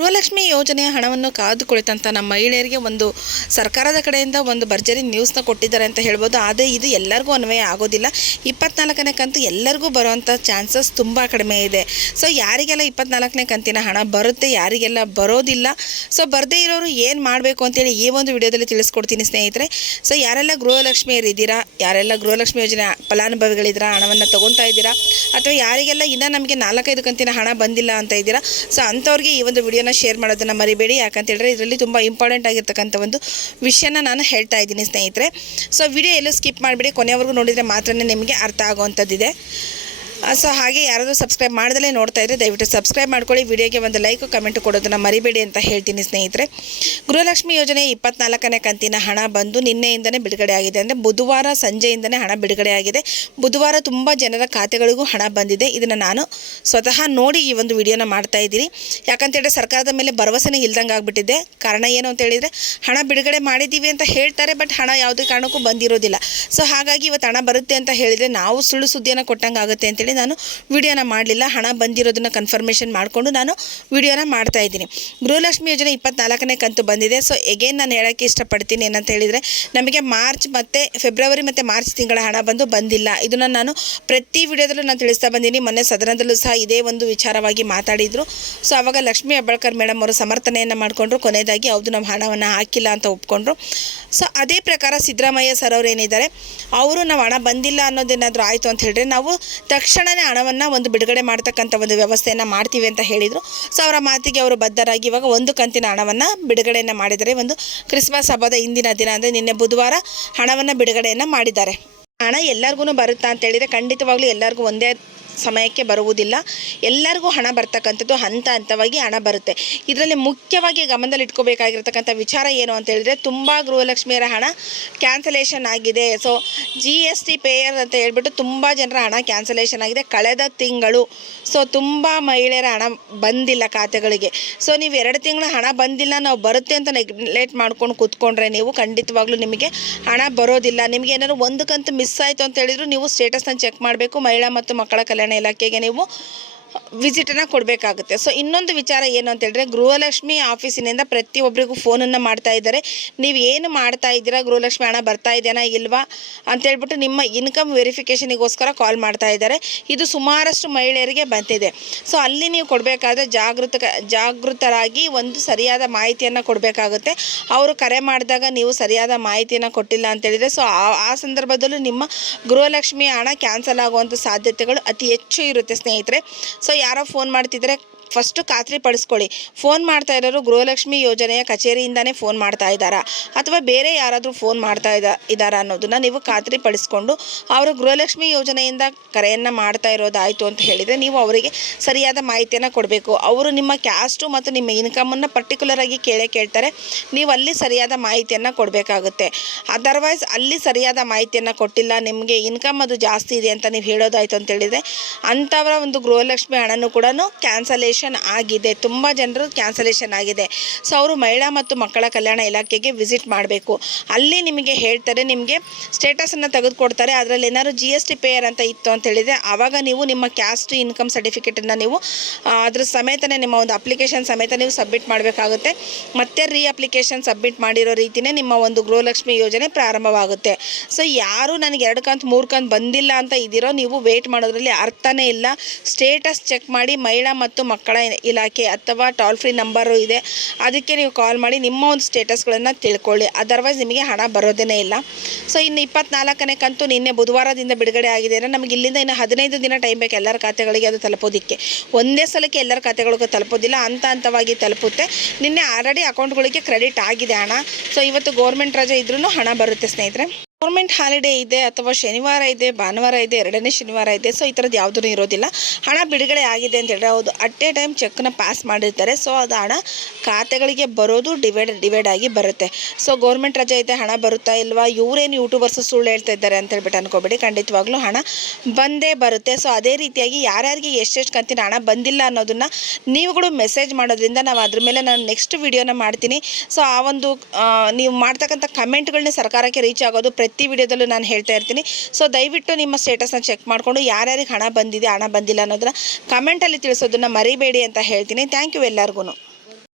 ಗೃಹಲಕ್ಷ್ಮಿ ಯೋಜನೆಯ ಹಣವನ್ನು ಕಾದು ಕುಳಿತಂಥ ನಮ್ಮ ಮಹಿಳೆಯರಿಗೆ ಒಂದು ಸರ್ಕಾರದ ಕಡೆಯಿಂದ ಒಂದು ಭರ್ಜರಿ ನ್ಯೂಸ್ನ ಕೊಟ್ಟಿದ್ದಾರೆ ಅಂತ ಹೇಳ್ಬೋದು. ಆದರೆ ಇದು ಎಲ್ಲರಿಗೂ ಅನ್ವಯ ಆಗೋದಿಲ್ಲ. ಇಪ್ಪತ್ನಾಲ್ಕನೇ ಕಂತು ಎಲ್ಲರಿಗೂ ಬರುವಂಥ ಚಾನ್ಸಸ್ ತುಂಬ ಕಡಿಮೆ ಇದೆ. ಸೊ ಯಾರಿಗೆಲ್ಲ ಇಪ್ಪತ್ನಾಲ್ಕನೇ ಕಂತಿನ ಹಣ ಬರುತ್ತೆ, ಯಾರಿಗೆಲ್ಲ ಬರೋದಿಲ್ಲ, ಸೊ ಬರದೇ ಇರೋರು ಏನು ಮಾಡಬೇಕು ಅಂತೇಳಿ ಈ ಒಂದು ವಿಡಿಯೋದಲ್ಲಿ ತಿಳಿಸ್ಕೊಡ್ತೀನಿ ಸ್ನೇಹಿತರೆ. ಸೊ ಯಾರೆಲ್ಲ ಗೃಹಲಕ್ಷ್ಮಿಯರು ಇದ್ದೀರಾ, ಯಾರೆಲ್ಲ ಗೃಹಲಕ್ಷ್ಮಿ ಯೋಜನೆ ಫಲಾನುಭವಿಗಳಿದ್ದೀರಾ, ಹಣವನ್ನು ತೊಗೊತಾ ಇದ್ದೀರಾ, ಅಥವಾ ಯಾರಿಗೆಲ್ಲ ಇನ್ನೂ ನಮಗೆ ನಾಲ್ಕೈದು ಕಂತಿನ ಹಣ ಬಂದಿಲ್ಲ ಅಂತ ಇದ್ದೀರಾ, ಸೊ ಅಂಥವ್ರಿಗೆ ಈ ಒಂದು ವಿಡಿಯೋನ ಶೇರ್ ಮಾಡೋದನ್ನು ಮರಿಬೇಡಿ. ಯಾಕಂತ ಹೇಳಿದ್ರೆ ಇದರಲ್ಲಿ ತುಂಬ ಇಂಪಾರ್ಟೆಂಟ್ ಆಗಿರ್ತಕ್ಕಂಥ ಒಂದು ವಿಷಯನ ನಾನು ಹೇಳ್ತಾ ಇದ್ದೀನಿ ಸ್ನೇಹಿತರೆ. ಸೊ ವಿಡಿಯೋ ಎಲ್ಲೂ ಸ್ಕಿಪ್ ಮಾಡಿಬಿಡಿ. ಕೊನೆಯವರೆಗೂ ನೋಡಿದರೆ ಮಾತ್ರ ನಿಮಗೆ ಅರ್ಥ ಆಗುವಂಥದ್ದಿದೆ. ಸೊ ಹಾಗೆ ಯಾರಾದರೂ ಸಬ್ಸ್ಕ್ರೈಬ್ ಮಾಡ್ದಲೇ ನೋಡ್ತಾ ಇದ್ದರೆ ದಯವಿಟ್ಟು ಸಬ್ಸ್ಕ್ರೈಬ್ ಮಾಡ್ಕೊಳ್ಳಿ. ವಿಡಿಯೋಗೆ ಒಂದು ಲೈಕ್ ಕಮೆಂಟ್ ಕೊಡೋದನ್ನು ಮರಿಬೇಡಿ ಅಂತ ಹೇಳ್ತೀನಿ ಸ್ನೇಹಿತರೆ. ಗೃಹಲಕ್ಷ್ಮಿ ಯೋಜನೆ ಇಪ್ಪತ್ನಾಲ್ಕನೇ ಕಂತಿನ ಹಣ ಬಂದು ನಿನ್ನೆಯಿಂದನೇ ಬಿಡುಗಡೆ ಆಗಿದೆ ಅಂದರೆ ಬುಧವಾರ ಸಂಜೆಯಿಂದನೇ ಹಣ ಬಿಡುಗಡೆ ಆಗಿದೆ. ಬುಧವಾರ ತುಂಬ ಜನರ ಖಾತೆಗಳಿಗೂ ಹಣ ಬಂದಿದೆ. ಇದನ್ನು ನಾನು ಸ್ವತಃ ನೋಡಿ ಈ ಒಂದು ವಿಡಿಯೋನ ಮಾಡ್ತಾ ಇದ್ದೀನಿ. ಯಾಕಂತೇಳಿದ್ರೆ ಸರ್ಕಾರದ ಮೇಲೆ ಭರವಸೆನೇ ಇಲ್ದಂಗೆ ಆಗಿಬಿಟ್ಟಿದೆ. ಕಾರಣ ಏನು ಅಂತ ಹೇಳಿದರೆ ಹಣ ಬಿಡುಗಡೆ ಮಾಡಿದ್ದೀವಿ ಅಂತ ಹೇಳ್ತಾರೆ ಬಟ್ ಹಣ ಯಾವುದೇ ಕಾರಣಕ್ಕೂ ಬಂದಿರೋದಿಲ್ಲ. ಸೊ ಹಾಗಾಗಿ ಇವತ್ತು ಹಣ ಬರುತ್ತೆ ಅಂತ ಹೇಳಿದರೆ ನಾವು ಸುಳ್ಳು ಸುದ್ದಿಯನ್ನು ಕೊಟ್ಟಂಗೆ ಆಗುತ್ತೆ ಅಂತೇಳಿ ನಾನು ವಿಡಿಯೋನ ಮಾಡಲಿಲ್ಲ. ಹಣ ಬಂದಿರೋದನ್ನು ಕನ್ಫರ್ಮೇಷನ್ ಮಾಡಿಕೊಂಡು ನಾನು ವಿಡಿಯೋನ ಮಾಡ್ತಾ ಇದ್ದೀನಿ. ಗೃಹಲಕ್ಷ್ಮಿ ಯೋಜನೆ ಇಪ್ಪತ್ನಾಲ್ಕನೇ ಕಂತು ಬಂದಿದೆ. ಸೊ ಎಗೇನ್ ನಾನು ಹೇಳೋಕ್ಕೆ ಇಷ್ಟಪಡ್ತೀನಿ ಏನಂತ ಹೇಳಿದರೆ, ನಮಗೆ ಮಾರ್ಚ್ ಮತ್ತು ಫೆಬ್ರವರಿ ಮತ್ತು ಮಾರ್ಚ್ ತಿಂಗಳ ಹಣ ಬಂದು ಬಂದಿಲ್ಲ. ಇದನ್ನು ನಾನು ಪ್ರತಿ ವಿಡಿಯೋದಲ್ಲೂ ನಾನು ತಿಳಿಸ್ತಾ ಬಂದೀನಿ. ಮೊನ್ನೆ ಸದನದಲ್ಲೂ ಸಹ ಇದೇ ಒಂದು ವಿಚಾರವಾಗಿ ಮಾತಾಡಿದರು. ಸೊ ಆವಾಗ ಲಕ್ಷ್ಮಿ ಅಬ್ಬಳ್ಕರ್ ಮೇಡಮ್ ಅವರು ಸಮರ್ಥನೆಯನ್ನು ಮಾಡಿಕೊಂಡ್ರು. ಕೊನೆಯದಾಗಿ ಹೌದು ನಮ್ಮ ಹಣವನ್ನು ಹಾಕಿಲ್ಲ ಅಂತ ಒಪ್ಕೊಂಡ್ರು. ಸೊ ಅದೇ ಪ್ರಕಾರ ಸಿದ್ದರಾಮಯ್ಯ ಸರ್ ಅವರು ಏನಿದ್ದಾರೆ, ಅವರು ನಾವು ಹಣ ಬಂದಿಲ್ಲ ಅನ್ನೋದೇನಾದರೂ ಆಯಿತು ಅಂತ ಹೇಳಿದ್ರೆ, ನಾವು ತಕ್ಷಣವೇ ಹಣವನ್ನು ಒಂದು ಬಿಡುಗಡೆ ಮಾಡ್ತಕ್ಕಂಥ ಒಂದು ವ್ಯವಸ್ಥೆಯನ್ನು ಮಾಡ್ತೀವಿ ಅಂತ ಹೇಳಿದರು. ಸೊ ಅವರ ಮಾತಿಗೆ ಅವರು ಬದ್ಧರಾಗಿ ಇವಾಗ ಒಂದು ಕಂತಿನ ಹಣವನ್ನು ಬಿಡುಗಡೆಯನ್ನು ಮಾಡಿದ್ದಾರೆ ಒಂದು ಕ್ರಿಸ್ಮಸ್ ಹಬ್ಬದ ಇಂದಿನ ದಿನ ಅಂದರೆ ನಿನ್ನೆ ಬುಧವಾರ ಹಣವನ್ನು ಬಿಡುಗಡೆಯನ್ನು ಮಾಡಿದ್ದಾರೆ. ಹಣ ಎಲ್ಲರಿಗೂ ಬರುತ್ತಾ ಅಂತ ಹೇಳಿದರೆ ಖಂಡಿತವಾಗ್ಲೂ ಎಲ್ಲರಿಗೂ ಒಂದೇ ಸಮಯಕ್ಕೆ ಬರುವುದಿಲ್ಲ. ಎಲ್ಲರಿಗೂ ಹಣ ಬರ್ತಕ್ಕಂಥದ್ದು ಹಂತ ಹಂತವಾಗಿ ಹಣ ಬರುತ್ತೆ. ಇದರಲ್ಲಿ ಮುಖ್ಯವಾಗಿ ಗಮನದಲ್ಲಿ ಇಟ್ಕೋಬೇಕಾಗಿರ್ತಕ್ಕಂಥ ವಿಚಾರ ಏನು ಅಂತ ಹೇಳಿದರೆ ತುಂಬ ಗೃಹಲಕ್ಷ್ಮಿಯರ ಹಣ ಕ್ಯಾನ್ಸಲೇಷನ್ ಆಗಿದೆ. So G S T payer ಅಂತ ಹೇಳ್ಬಿಟ್ಟು ತುಂಬ ಜನರ ಹಣ ಕ್ಯಾನ್ಸಲೇಷನ್ ಆಗಿದೆ. ಕಳೆದ ತಿಂಗಳು. ಸೊ ತುಂಬ ಮಹಿಳೆಯರ ಹಣ ಬಂದಿಲ್ಲ ಖಾತೆಗಳಿಗೆ. ಸೊ ನೀವು ಎರಡು ತಿಂಗಳ ಹಣ ಬಂದಿಲ್ಲ, ನಾವು ಬರುತ್ತೆ ಅಂತ ನೆಗ್ಲೆಕ್ಟ್ ಮಾಡ್ಕೊಂಡು ಕೂತ್ಕೊಂಡ್ರೆ ನೀವು ಖಂಡಿತವಾಗ್ಲೂ ನಿಮಗೆ ಹಣ ಬರೋದಿಲ್ಲ. ನಿಮಗೆ ಏನಾದ್ರು ಒಂದು ಕಂತು ಮಿಸ್ ಆಯಿತು ಅಂತ ಹೇಳಿದ್ರು ನೀವು ಸ್ಟೇಟಸ್ನ ಚೆಕ್ ಮಾಡಬೇಕು. ಮಹಿಳಾ ಮತ್ತು ಮಕ್ಕಳ ಕಲ್ಯಾಣ ಇಲಾಖೆಗೆ ನೀವು ವಿಸಿಟನ್ನು ಕೊಡಬೇಕಾಗುತ್ತೆ. ಸೊ ಇನ್ನೊಂದು ವಿಚಾರ ಏನು ಅಂತ ಹೇಳಿದ್ರೆ, ಗೃಹಲಕ್ಷ್ಮಿ ಆಫೀಸಿನಿಂದ ಪ್ರತಿಯೊಬ್ಬರಿಗೂ ಫೋನನ್ನು ಮಾಡ್ತಾ ಇದ್ದಾರೆ. ನೀವು ಏನು ಮಾಡ್ತಾ ಇದ್ದೀರಾ? ಗೃಹಲಕ್ಷ್ಮಿ ಹಣ ಬರ್ತಾ ಇದೆಯಾ ಇಲ್ವಾ? ಅಂತೇಳ್ಬಿಟ್ಟು ನಿಮ್ಮ ಇನ್ಕಮ್ ವೆರಿಫಿಕೇಷನಿಗೋಸ್ಕರ ಕಾಲ್ ಮಾಡ್ತಾ ಇದ್ದಾರೆ. ಇದು ಸುಮಾರಷ್ಟು ಮಹಿಳೆಯರಿಗೆ ಬಂದಿದೆ. ಸೊ ಅಲ್ಲಿ ನೀವು ಕೊಡಬೇಕಾದ್ರೆ ಜಾಗೃತ ಜಾಗೃತರಾಗಿ ಒಂದು ಸರಿಯಾದ ಮಾಹಿತಿಯನ್ನು ಕೊಡಬೇಕಾಗುತ್ತೆ. ಅವರು ಕರೆ ಮಾಡಿದಾಗ ನೀವು ಸರಿಯಾದ ಮಾಹಿತಿಯನ್ನು ಕೊಟ್ಟಿಲ್ಲ ಅಂತೇಳಿದರೆ ಸೊ ಆ ಸಂದರ್ಭದಲ್ಲೂ ನಿಮ್ಮ ಗೃಹಲಕ್ಷ್ಮಿ ಹಣ ಕ್ಯಾನ್ಸಲ್ ಆಗುವಂಥ ಸಾಧ್ಯತೆಗಳು ಅತಿ ಹೆಚ್ಚು ಇರುತ್ತೆ ಸ್ನೇಹಿತರೆ. ಸೊ ಯಾರೋ ಫೋನ್ ಮಾಡ್ತಿದ್ರೆ ಫಸ್ಟು ಖಾತ್ರಿ ಪಡಿಸ್ಕೊಳ್ಳಿ. ಫೋನ್ ಮಾಡ್ತಾ ಇರೋರು ಗೃಹಲಕ್ಷ್ಮಿ ಯೋಜನೆಯ ಕಚೇರಿಯಿಂದನೇ ಫೋನ್ ಮಾಡ್ತಾ ಇದ್ದಾರಾ? ಅಥವಾ ಬೇರೆ ಯಾರಾದರೂ ಫೋನ್ ಮಾಡ್ತಾ ಇದ್ದ ಇದ್ದಾರಾ ಅನ್ನೋದನ್ನು ನೀವು ಖಾತ್ರಿ ಪಡಿಸ್ಕೊಂಡು ಅವರು ಗೃಹಲಕ್ಷ್ಮಿ ಯೋಜನೆಯಿಂದ ಕರೆಯನ್ನು ಮಾಡ್ತಾ ಇರೋದಾಯಿತು ಅಂತ ಹೇಳಿದರೆ ನೀವು ಅವರಿಗೆ ಸರಿಯಾದ ಮಾಹಿತಿಯನ್ನು ಕೊಡಬೇಕು. ಅವರು ನಿಮ್ಮ ಕ್ಯಾಸ್ಟು ಮತ್ತು ನಿಮ್ಮ ಇನ್ಕಮನ್ನು ಪರ್ಟಿಕ್ಯುಲರ್ ಆಗಿ ಕೇಳೇ ಕೇಳ್ತಾರೆ. ನೀವು ಅಲ್ಲಿ ಸರಿಯಾದ ಮಾಹಿತಿಯನ್ನು ಕೊಡಬೇಕಾಗುತ್ತೆ. ಅದರ್ವೈಸ್ ಅಲ್ಲಿ ಸರಿಯಾದ ಮಾಹಿತಿಯನ್ನು ಕೊಟ್ಟಿಲ್ಲ, ನಿಮಗೆ ಇನ್ಕಮ್ ಅದು ಜಾಸ್ತಿ ಇದೆ ಅಂತ ನೀವು ಹೇಳೋದಾಯಿತು ಅಂತ ಹೇಳಿದರೆ ಅಂಥವರ ಒಂದು ಗೃಹಲಕ್ಷ್ಮಿ ಹಣನೂ ಕೂಡ ಕ್ಯಾನ್ಸಲೇಷನ್ ಆಗಿದೆ. ತುಂಬ ಜನರು ಕ್ಯಾನ್ಸಲೇಷನ್ ಆಗಿದೆ. ಸೊ ಅವರು ಮಹಿಳಾ ಮತ್ತು ಮಕ್ಕಳ ಕಲ್ಯಾಣ ಇಲಾಖೆಗೆ ವಿಸಿಟ್ ಮಾಡಬೇಕು. ಅಲ್ಲಿ ನಿಮಗೆ ಹೇಳ್ತಾರೆ, ನಿಮಗೆ ಸ್ಟೇಟಸನ್ನು ತೆಗೆದುಕೊಡ್ತಾರೆ. ಅದರಲ್ಲಿ ಏನಾದ್ರು ಜಿ ಎಸ್ ಟಿ ಪೇಯರ್ ಅಂತ ಇತ್ತು ಅಂತ ಹೇಳಿದರೆ, ಆವಾಗ ನೀವು ನಿಮ್ಮ ಕ್ಯಾಸ್ಟ್ ಇನ್ಕಮ್ ಸರ್ಟಿಫಿಕೇಟನ್ನು ನೀವು ಅದ್ರ ಸಮೇತನೇ ನಿಮ್ಮ ಒಂದು ಅಪ್ಲಿಕೇಶನ್ ಸಮೇತ ನೀವು ಸಬ್ಮಿಟ್ ಮಾಡಬೇಕಾಗುತ್ತೆ. ಮತ್ತೆ ರೀ ಅಪ್ಲಿಕೇಶನ್ ಸಬ್ಮಿಟ್ ಮಾಡಿರೋ ರೀತಿಯೇ ನಿಮ್ಮ ಒಂದು ಗೃಹಲಕ್ಷ್ಮಿ ಯೋಜನೆ ಪ್ರಾರಂಭವಾಗುತ್ತೆ. ಸೊ ಯಾರು ನನಗೆ ಎರಡು ಕಂತು, ಮೂರು ಕಂತು ಬಂದಿಲ್ಲ ಅಂತ ಇದ್ದೀರೋ, ನೀವು ವೇಟ್ ಮಾಡೋದ್ರಲ್ಲಿ ಅರ್ಥನೇ ಇಲ್ಲ. ಸ್ಟೇಟಸ್ ಚೆಕ್ ಮಾಡಿ ಮಹಿಳಾ ಮತ್ತು ಮಕ್ಕಳ ಇಲಾಖೆ ಅಥವಾ ಟೋಲ್ ಫ್ರೀ ನಂಬರು ಇದೆ. ಅದಕ್ಕೆ ನೀವು ಕಾಲ್ ಮಾಡಿ ನಿಮ್ಮ ಒಂದು ಸ್ಟೇಟಸ್ಗಳನ್ನು ತಿಳ್ಕೊಳ್ಳಿ. ಅದರ್ವೈಸ್ ನಿಮಗೆ ಹಣ ಬರೋದೇ ಇಲ್ಲ. ಸೊ ಇನ್ನು ಇಪ್ಪತ್ನಾಲ್ಕನೇ ಕಂತು ನಿನ್ನೆ ಬುಧವಾರದಿಂದ ಬಿಡುಗಡೆ ಆಗಿದೆ. ಅಂದರೆ ನಮಗೆ ಇಲ್ಲಿಂದ ಇನ್ನು ಹದಿನೈದು ದಿನ ಟೈಮ್ ಬೇಕು ಎಲ್ಲರ ಖಾತೆಗಳಿಗೆ ಅದು ತಲುಪೋದಕ್ಕೆ. ಒಂದೇ ಸಲಕ್ಕೆ ಎಲ್ಲರ ಖಾತೆಗಳಿಗೂ ತಲುಪೋದಿಲ್ಲ. ಹಂತ ಹಂತವಾಗಿ ತಲುಪುತ್ತೆ. ನಿನ್ನೆ ಆಲ್ರೆಡಿ ಅಕೌಂಟ್ಗಳಿಗೆ ಕ್ರೆಡಿಟ್ ಆಗಿದೆ ಹಣ. ಸೊ ಇವತ್ತು ಗೌರ್ಮೆಂಟ್ ರಜೆ ಇದ್ರೂ ಹಣ ಬರುತ್ತೆ ಸ್ನೇಹಿತರೆ. ಗೌರ್ಮೆಂಟ್ ಹಾಲಿಡೇ ಇದೆ ಅಥವಾ ಶನಿವಾರ ಇದೆ, ಭಾನುವಾರ ಇದೆ, ಎರಡನೇ ಶನಿವಾರ ಇದೆ ಸೊ ಈ ಥರದ್ದು ಯಾವುದೂ ಇರೋದಿಲ್ಲ. ಹಣ ಬಿಡುಗಡೆ ಆಗಿದೆ ಅಂತ ಹೇಳಿದ್ರೆ ಹೌದು, ಅಟ್ ಎ ಟೈಮ್ ಚೆಕ್ನ ಪಾಸ್ ಮಾಡಿರ್ತಾರೆ ಸೊ ಅದು ಹಣ ಖಾತೆಗಳಿಗೆ ಬರೋದು ಡಿವೈಡ್ ಡಿವೈಡ್ ಆಗಿ ಬರುತ್ತೆ. ಸೊ ಗೌರ್ಮೆಂಟ್ ರಜೆ ಇದೆ, ಹಣ ಬರುತ್ತಾ ಇಲ್ವಾ, ಇವರೇನು ಯೂಟ್ಯೂಬರ್ಸ್ ಸುಳ್ಳು ಹೇಳ್ತಾ ಇದ್ದಾರೆ ಅಂತ ಹೇಳ್ಬಿಟ್ಟು ಅನ್ಕೋಬೇಡಿ, ಖಂಡಿತವಾಗ್ಲೂ ಹಣ ಬಂದೇ ಬರುತ್ತೆ. ಸೊ ಅದೇ ರೀತಿಯಾಗಿ ಯಾರ್ಯಾರಿಗೆ ಎಷ್ಟೆಷ್ಟು ಕಂತಿನ ಹಣ ಬಂದಿಲ್ಲ ಅನ್ನೋದನ್ನು ನೀವುಗಳು ಮೆಸೇಜ್ ಮಾಡೋದ್ರಿಂದ ನಾವು ಅದ್ರ ಮೇಲೆ ನಾನು ನೆಕ್ಸ್ಟ್ ವಿಡಿಯೋನ ಮಾಡ್ತೀನಿ. ಸೊ ಆ ಒಂದು ನೀವು ಮಾಡ್ತಕ್ಕಂಥ ಕಮೆಂಟ್ಗಳನ್ನ ಸರ್ಕಾರಕ್ಕೆ ರೀಚ್ ಆಗೋದು ಪ್ರತಿ ವಿಡಿಯೋದಲ್ಲೂ ನಾನು ಹೇಳ್ತಾ ಇರ್ತೀನಿ. ಸೊ ದಯವಿಟ್ಟು ನಿಮ್ಮ ಸ್ಟೇಟಸ್ನ ಚೆಕ್ ಮಾಡಿಕೊಂಡು ಯಾರ್ಯಾರಿಗೆ ಹಣ ಬಂದಿದೆ, ಹಣ ಬಂದಿಲ್ಲ ಅನ್ನೋದನ್ನ ಕಮೆಂಟಲ್ಲಿ ತಿಳಿಸೋದನ್ನು ಮರಿಬೇಡಿ ಅಂತ ಹೇಳ್ತೀನಿ. ಥ್ಯಾಂಕ್ ಯು ಎಲ್ಲರಿಗೂ